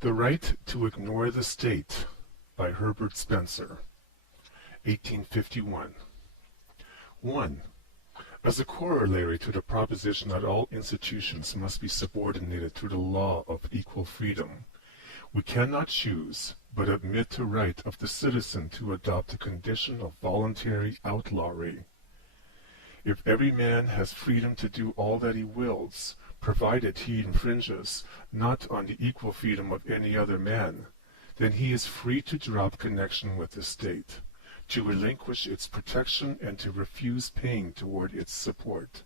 The Right to Ignore the State by Herbert Spencer, 1851. 1. As a corollary to the proposition that all institutions must be subordinated to the law of equal freedom, we cannot choose but admit the right of the citizen to adopt a condition of voluntary outlawry. If every man has freedom to do all that he wills, provided he infringes not on the equal freedom of any other man, then he is free to drop connection with the state, to relinquish its protection, and to refuse paying toward its support.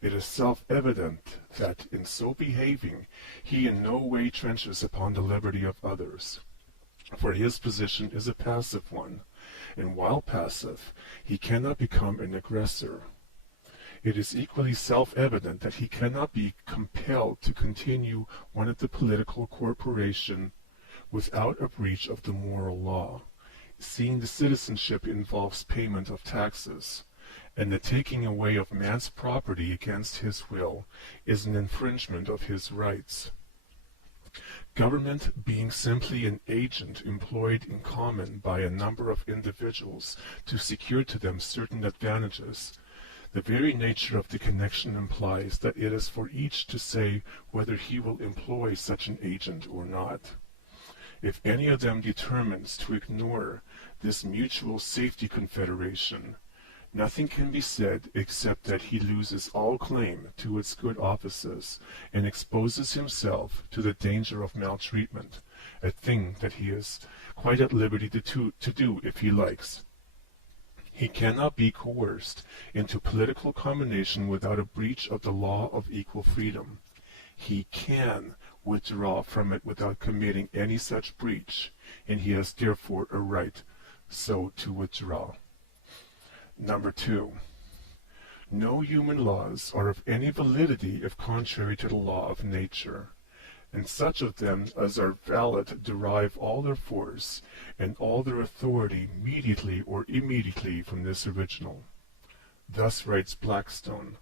It is self-evident that in so behaving he in no way trenches upon the liberty of others, for his position is a passive one, and while passive, he cannot become an aggressor. It is equally self-evident that he cannot be compelled to continue one of the political corporation without a breach of the moral law, seeing the citizenship involves payment of taxes, and the taking away of man's property against his will is an infringement of his rights. Government being simply an agent employed in common by a number of individuals to secure to them certain advantages, the very nature of the connection implies that it is for each to say whether he will employ such an agent or not. If any of them determines to ignore this mutual safety confederation, nothing can be said except that he loses all claim to its good offices and exposes himself to the danger of maltreatment, a thing that he is quite at liberty to do if he likes. He cannot be coerced into political combination without a breach of the law of equal freedom. He can withdraw from it without committing any such breach, and he has therefore a right so to withdraw. Number 2. No human laws are of any validity if contrary to the law of nature, and such of them as are valid derive all their force and all their authority mediately or immediately from this original. Thus writes Blackstone,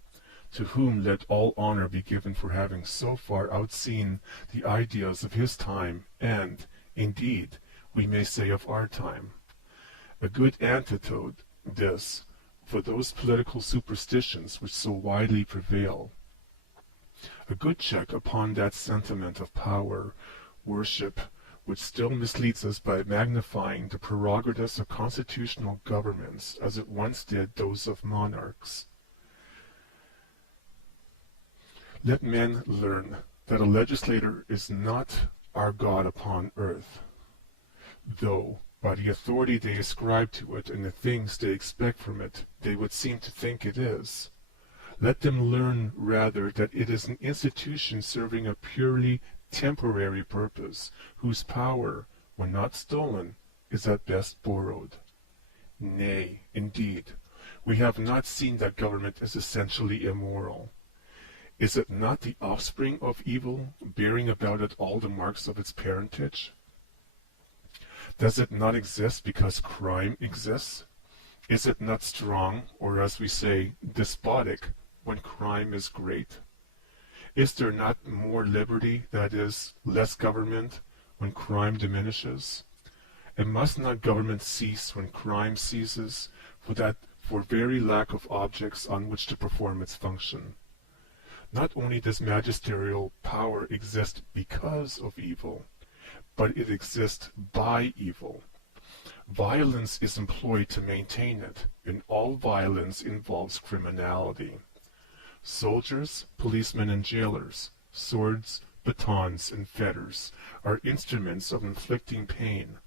to whom let all honor be given for having so far outseen the ideas of his time and, indeed, we may say of our time. A good antidote, this, for those political superstitions which so widely prevail. A good check upon that sentiment of power, worship, which still misleads us by magnifying the prerogatives of constitutional governments as it once did those of monarchs. Let men learn that a legislator is not our God upon earth, though by the authority they ascribe to it and the things they expect from it, they would seem to think it is. Let them learn rather that it is an institution serving a purely temporary purpose, whose power, when not stolen, is at best borrowed. Nay, indeed, we have not seen that government is essentially immoral. Is it not the offspring of evil, bearing about it all the marks of its parentage? Does it not exist because crime exists? Is it not strong, or as we say, despotic, when crime is great? Is there not more liberty, that is, less government, when crime diminishes? And must not government cease when crime ceases, for very lack of objects on which to perform its function? Not only does magisterial power exist because of evil, but it exists by evil. Violence is employed to maintain it, and all violence involves criminality. Soldiers, policemen, and jailers, swords, batons, and fetters are instruments of inflicting pain,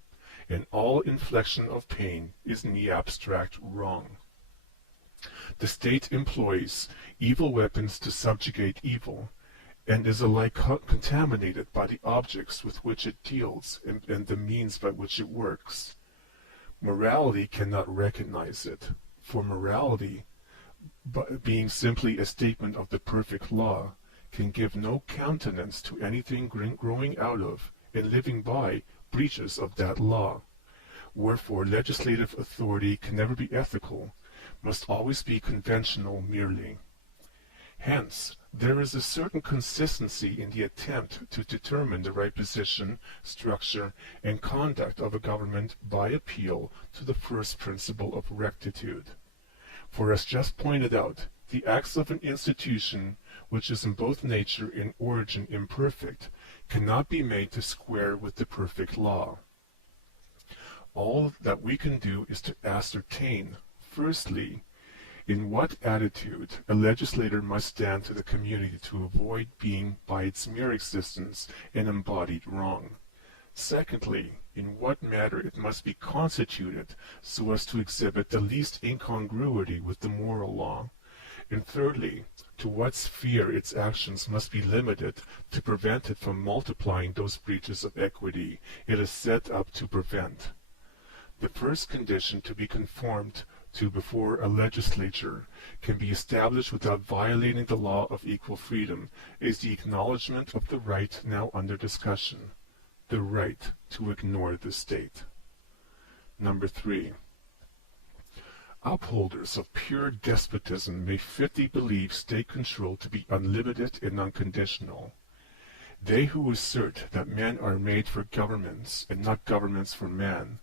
and all infliction of pain is in the abstract wrong. The state employs evil weapons to subjugate evil, and is alike contaminated by the objects with which it deals and the means by which it works. Morality cannot recognize it, for morality, being simply a statement of the perfect law, can give no countenance to anything growing out of and living by breaches of that law. Wherefore legislative authority can never be ethical, must always be conventional merely. Hence, there is a certain consistency in the attempt to determine the right position, structure, and conduct of a government by appeal to the first principle of rectitude. For as just pointed out, the acts of an institution, which is in both nature and origin imperfect, cannot be made to square with the perfect law. All that we can do is to ascertain, firstly, in what attitude a legislator must stand to the community to avoid being, by its mere existence, an embodied wrong. Secondly, in what manner it must be constituted so as to exhibit the least incongruity with the moral law. And thirdly, to what sphere its actions must be limited to prevent it from multiplying those breaches of equity it is set up to prevent. The first condition to be conformed to before a legislature can be established without violating the law of equal freedom is the acknowledgement of the right now under discussion, the right to ignore the state. Number 3. Upholders of pure despotism may fitly believe state control to be unlimited and unconditional. They who assert that men are made for governments and not governments for man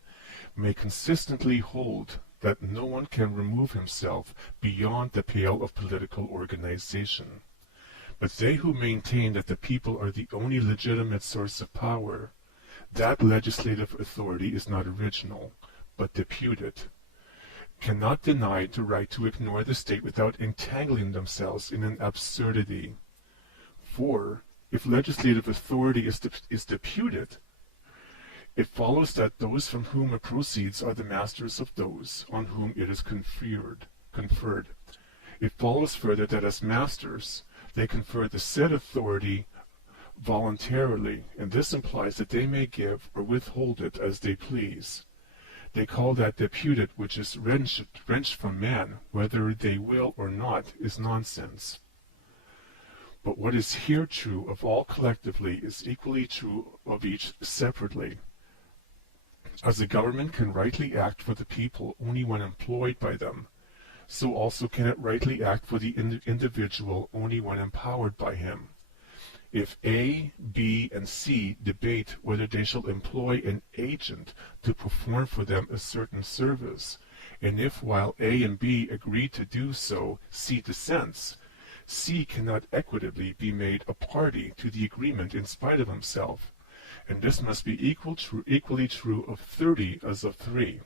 may consistently hold that no one can remove himself beyond the pale of political organization. But they who maintain that the people are the only legitimate source of power, that legislative authority is not original, but deputed, cannot deny the right to ignore the state without entangling themselves in an absurdity. For, if legislative authority is deputed, it follows that those from whom it proceeds are the masters of those on whom it is conferred. It follows further that as masters, they confer the said authority voluntarily, and this implies that they may give or withhold it as they please. They call that deputed which is wrenched from man, whether they will or not, is nonsense. But what is here true of all collectively is equally true of each separately. As the government can rightly act for the people only when employed by them, so also can it rightly act for the individual only when empowered by him. If A, B, and C debate whether they shall employ an agent to perform for them a certain service, and if while A and B agree to do so, C dissents, C cannot equitably be made a party to the agreement in spite of himself, and this must be equally true of 30 as of 3.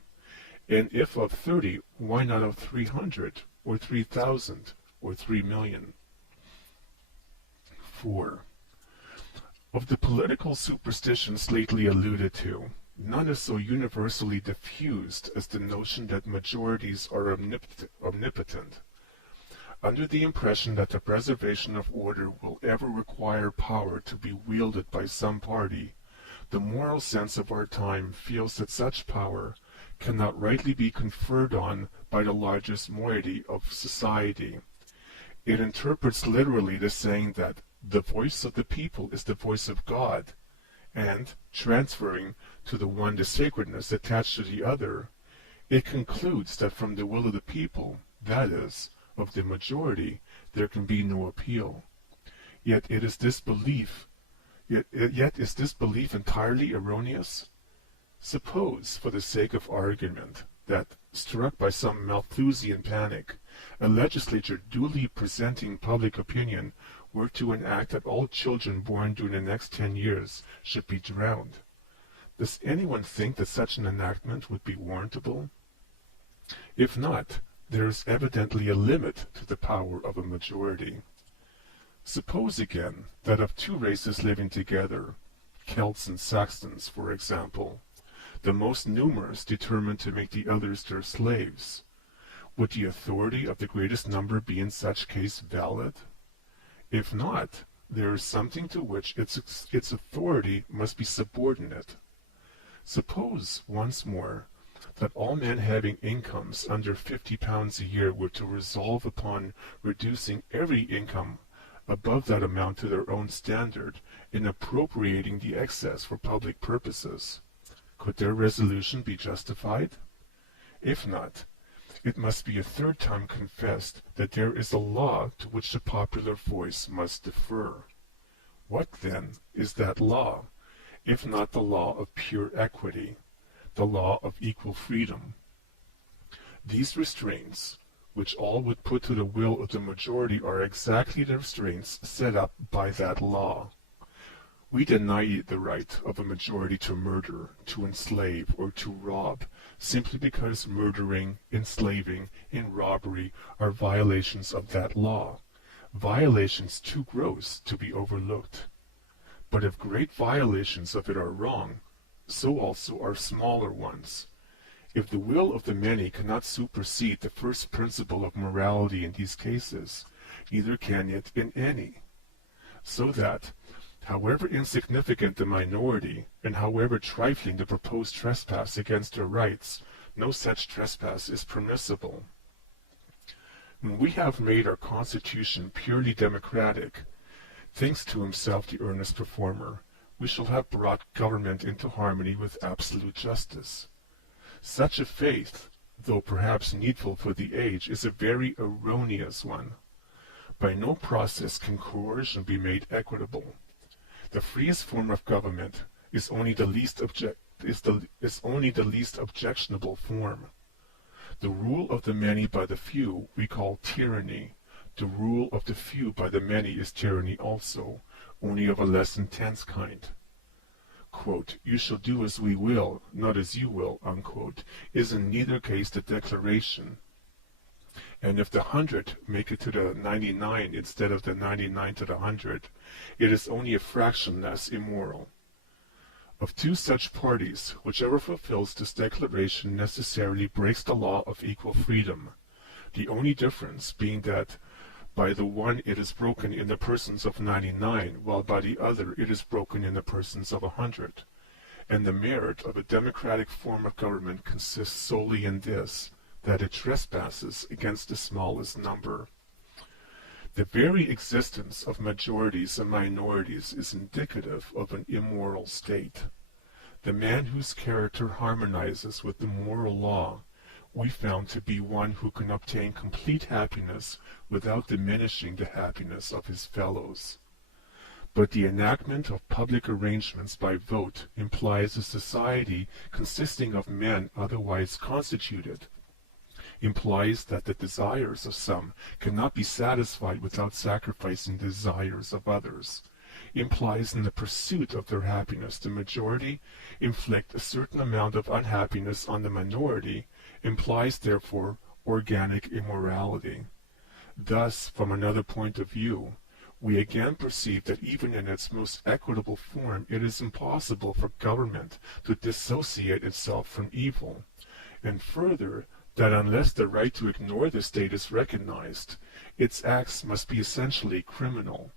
And if of 30, why not of 300, or 3,000, or 3,000,000? 4. Of the political superstitions lately alluded to, none is so universally diffused as the notion that majorities are omnipotent. Under the impression that the preservation of order will ever require power to be wielded by some party, the moral sense of our time feels that such power cannot rightly be conferred on by the largest moiety of society. It interprets literally the saying that the voice of the people is the voice of God, and, transferring to the one the sacredness attached to the other, it concludes that from the will of the people, that is, of the majority, there can be no appeal. Yet is this belief entirely erroneous? Suppose, for the sake of argument, that, struck by some Malthusian panic, a legislature duly presenting public opinion were to enact that all children born during the next 10 years should be drowned. Does anyone think that such an enactment would be warrantable? If not, there is evidently a limit to the power of a majority. Suppose again that of two races living together, Celts and Saxons for example, the most numerous determined to make the others their slaves, would the authority of the greatest number be in such case valid? If not, there is something to which its authority must be subordinate. Suppose, once more, that all men having incomes under £50 a year were to resolve upon reducing every income above that amount to their own standard and appropriating the excess for public purposes. Could their resolution be justified? If not, it must be a third time confessed that there is a law to which the popular voice must defer. What, then, is that law, if not the law of pure equity, the law of equal freedom? These restraints, which all would put to the will of the majority, are exactly the restraints set up by that law. We deny the right of a majority to murder, to enslave, or to rob, simply because murdering, enslaving, and robbery are violations of that law, violations too gross to be overlooked. But if great violations of it are wrong, so also are smaller ones. If the will of the many cannot supersede the first principle of morality in these cases, neither can it in any. So that, however insignificant the minority, and however trifling the proposed trespass against their rights, no such trespass is permissible. When we have made our Constitution purely democratic, thinks to himself the earnest performer, we shall have brought government into harmony with absolute justice. Such a faith, though perhaps needful for the age, is a very erroneous one. By no process can coercion be made equitable. The freest form of government is only the least objectionable form. The rule of the many by the few we call tyranny. The rule of the few by the many is tyranny also, only of a less intense kind. Quote, "You shall do as we will, not as you will," unquote, is in neither case the declaration. And if the 100 make it to the 99 instead of the 99 to the 100, it is only a fraction less immoral. Of two such parties, whichever fulfills this declaration necessarily breaks the law of equal freedom, the only difference being that by the one it is broken in the persons of 99, while by the other it is broken in the persons of 100. And the merit of a democratic form of government consists solely in this, that it trespasses against the smallest number. The very existence of majorities and minorities is indicative of an immoral state. The man whose character harmonizes with the moral law we found to be one who can obtain complete happiness without diminishing the happiness of his fellows. But the enactment of public arrangements by vote implies a society consisting of men otherwise constituted, implies that the desires of some cannot be satisfied without sacrificing the desires of others, implies in the pursuit of their happiness the majority inflict a certain amount of unhappiness on the minority, implies therefore organic immorality. Thus, from another point of view, we again perceive that even in its most equitable form it is impossible for government to dissociate itself from evil, and further, that unless the right to ignore the state is recognized, its acts must be essentially criminal,